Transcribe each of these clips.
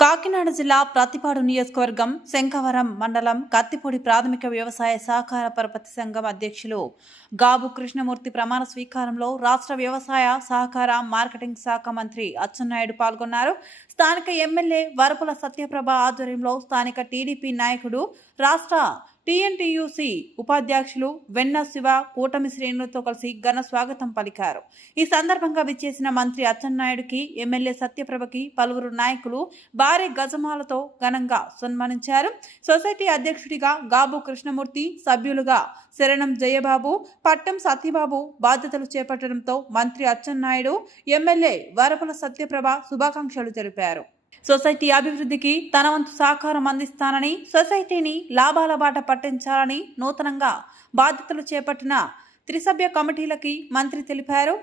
కాకినాడ జిల్లా ప్రతిపాడు నియోజకవర్గం శంఖవరం మండలం కత్తిపూడి ప్రాథమిక వ్యవసాయ సహకార పరపతి సంఘం అధ్యక్షులు గాబు కృష్ణమూర్తి ప్రమాణ స్వీకారంలో రాష్ట్ర వ్యవసాయ సహకార మార్కెటింగ్ శాఖ మంత్రి అచ్చెన్నాయుడు పాల్గొన్నారు. స్థానిక ఎమ్మెల్యే వరపుల సత్యప్రభ ఆధ్వర్యంలో స్థానిక టీడీపీ నాయకుడు రాష్ట్ర టీఎన్టీయూసీ ఉపాధ్యక్షులు వెన్న శివ కూటమి శ్రేణులతో కలిసి ఘన స్వాగతం పలికారు. ఈ సందర్భంగా విచ్చేసిన మంత్రి అచ్చెన్నాయుడుకి ఎమ్మెల్యే సత్యప్రభకి పలువురు నాయకులు భారీ గజమాలతో ఘనంగా సన్మానించారు. సొసైటీ అధ్యక్షుడిగా గాబు కృష్ణమూర్తి, సభ్యులుగా శరణం జయబాబు, పట్టం సత్యబాబు బాధ్యతలు చేపట్టడంతో మంత్రి అచ్చెన్నాయుడు ఎమ్మెల్యే వరపుల సత్యప్రభ శుభాకాంక్షలు తెలిపారు. సొసైటీ అభివృద్ధికి తన వంతు సహకారం అందిస్తానని, సొసైటీని లాభాల బాట పట్టించాలని నూతనంగా బాధ్యతలు చేపట్టిన త్రిసభ్య కమిటీలకి మంత్రి తెలిపారు.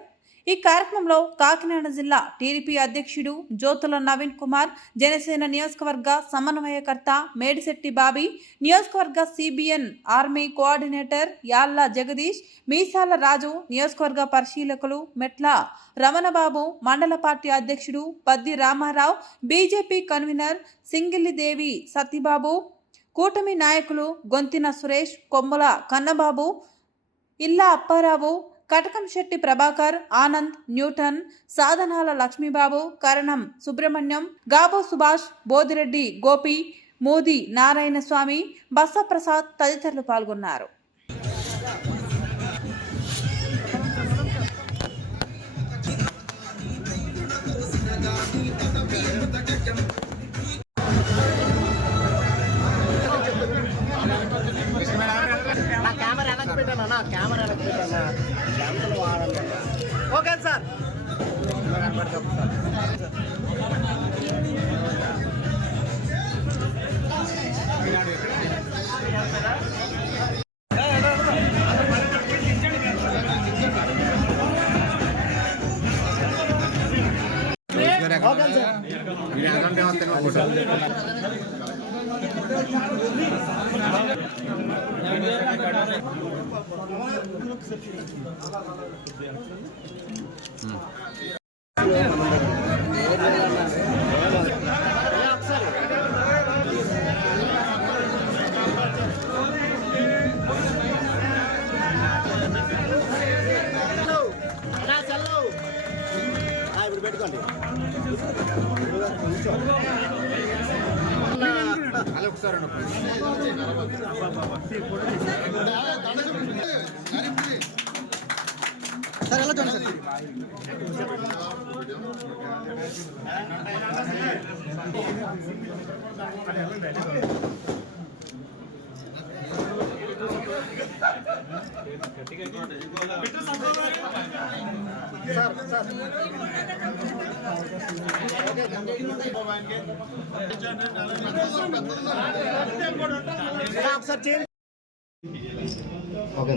ఈ కార్యక్రమంలో కాకినాడ జిల్లా టీడీపీ అధ్యక్షుడు జ్యోతుల నవీన్ కుమార్, జనసేన నియోజకవర్గ సమన్వయకర్త మేడిశెట్టి బాబీ, నియోజకవర్గ CBN army coordinator Yalla Jagadish, Meesala Raju, నియోజకవర్గ పరిశీలకులు మెట్ల రమణబాబు, మండల పార్టీ అధ్యక్షుడు పద్ది రామారావు, బీజేపీ కన్వీనర్ సింగిల్లిదేవి సత్యబాబు, కూటమి నాయకులు గొంతిన సురేష్, కొమ్మల కన్నబాబు, ఇల్లా అప్పారావు, కటకంశెట్టి ప్రభాకర్, ఆనంద్, న్యూటన్, సాధనాల లక్ష్మీబాబు, కరణం సుబ్రహ్మణ్యం, గాబో సుభాష్, బోదిరెడ్డి గోపి, మోదీ నారాయణ స్వామి, బసప్రసాద్ తదితరులు పాల్గొన్నారు. Okay sir. పెట్టుకోండి. సార్ ఎలా చూడండి సార్. ఓకే.